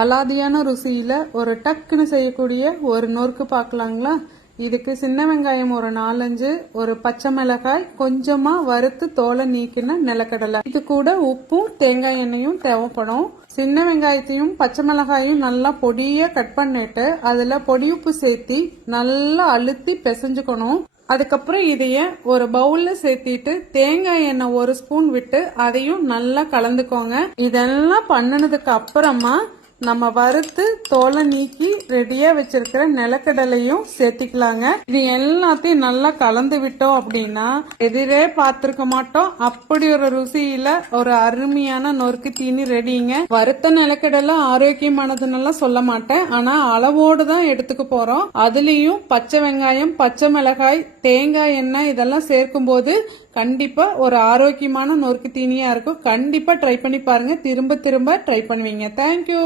அலாதியான ருசியில ஒரு டக்குன்னு செய்யக்கூடிய ஒரு நொறுக்கு பார்க்கலாங்களா? இதுக்கு சின்ன வெங்காயம் ஒரு 4-5, ஒரு பச்சை மிளகாய், கொஞ்சமா வறுத்து தோலை நீக்கின நிலக்கடலை, இது கூட உப்பும் தேங்காய் எண்ணெயும் தேவைப்படும். சின்ன வெங்காயத்தையும் பச்சை மிளகாயும் நல்லா பொடியா கட் பண்ணிட்டு அதுல பொடி உப்பு சேர்த்தி நல்லா அழுத்தி பிசைஞ்சுக்கணும். அதுக்கப்புறம் இதைய ஒரு பவுல்ல சேர்த்திட்டு தேங்காய் எண்ணெய் 1 ஸ்பூன் விட்டு அதையும் நல்லா கலந்துக்கோங்க. இதெல்லாம் பண்ணினதுக்கு அப்புறமா நம்ம வறுத்து தோலை நீக்கி ரெடியா வச்சிருக்கிற நிலக்கடலையும் சேர்த்திக்கலாங்க. இது எல்லாத்தையும் நல்லா கலந்து விட்டோம் அப்படின்னா எதிரே பார்த்திருக்க மாட்டோம், அப்படி ஒரு ருசியில ஒரு அருமையான நொறுக்கு தீனி ரெடிங்க. வறுத்த நிலக்கடலை ஆரோக்கியமானதுன்னு சொல்ல மாட்டேன், ஆனா அளவோடு தான் எடுத்துக்க போறோம். அதுலயும் பச்சை வெங்காயம், பச்சை மிளகாய், தேங்காய் எண்ணெய் இதெல்லாம் சேர்க்கும் போது கண்டிப்பா ஒரு ஆரோக்கியமான நொறுக்கு தீனியா இருக்கும். கண்டிப்பா ட்ரை பண்ணி பாருங்க, திரும்ப திரும்ப ட்ரை பண்ணுவீங்க. தேங்க்யூ.